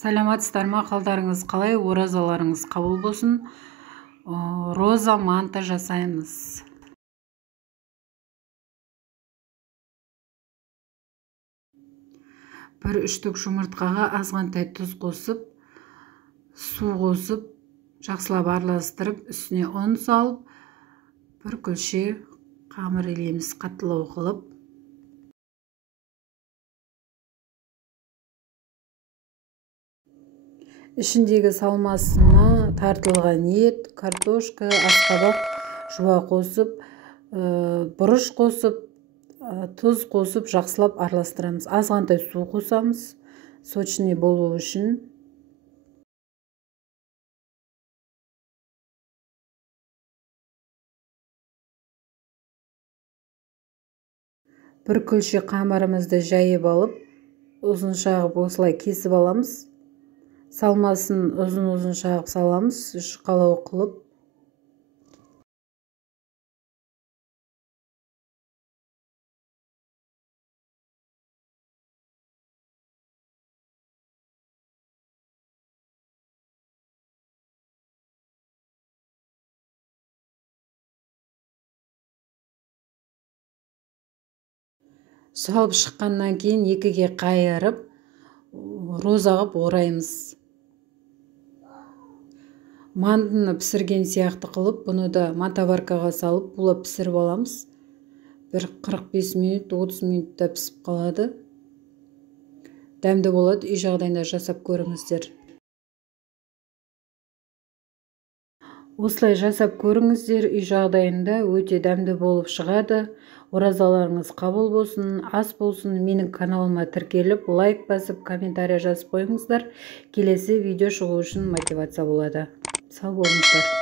Саламатсыздар ма, қалдарыңыз қалай, оразаларыңыз қабыл болсын. Роза манта жасаймыз. Бір үштік жұмыртқаға азғантай тұз қосып, су қосып, жақсылап араластырып, үстіне ұн салып, бір күлше қамыр илейміз қаттылау қылып. Ішіндегі салмасына тартылған ет, картошка, асқабақ, жуа қосып, бұрыш қосып, тұз қосып, жақсылап араластырамыз. Азғантай су қосамыз, сочный болу үшін. Бір күлше қамырымызды жайып алып, ұзын шағып осылай кесіп аламыз. Салмасын ұзын шағып саламыз, жұқалау қылып. Салып шыққаннан кейін екіге қайырып, роза қылып ораймыз. Мантыны пісірген сияқты қылып, бұны да мантаваркаға салып, булап пісіріп аламыз. Бір 45 минут, 30 минутта пісіп қалады. Дәмді болады, үй жағдайында жасап көріңіздер. Осылай жасап көріңіздер, үй жағдайында өте дәмді болып шығады. Оразаларыңыз қабыл болсын, ас болсын. Менің каналыма тіркеліп, лайк басып, комментария жазып қойыңыздар. Келесі видео шығу үшін мотивация болады. Сау болыңыздар.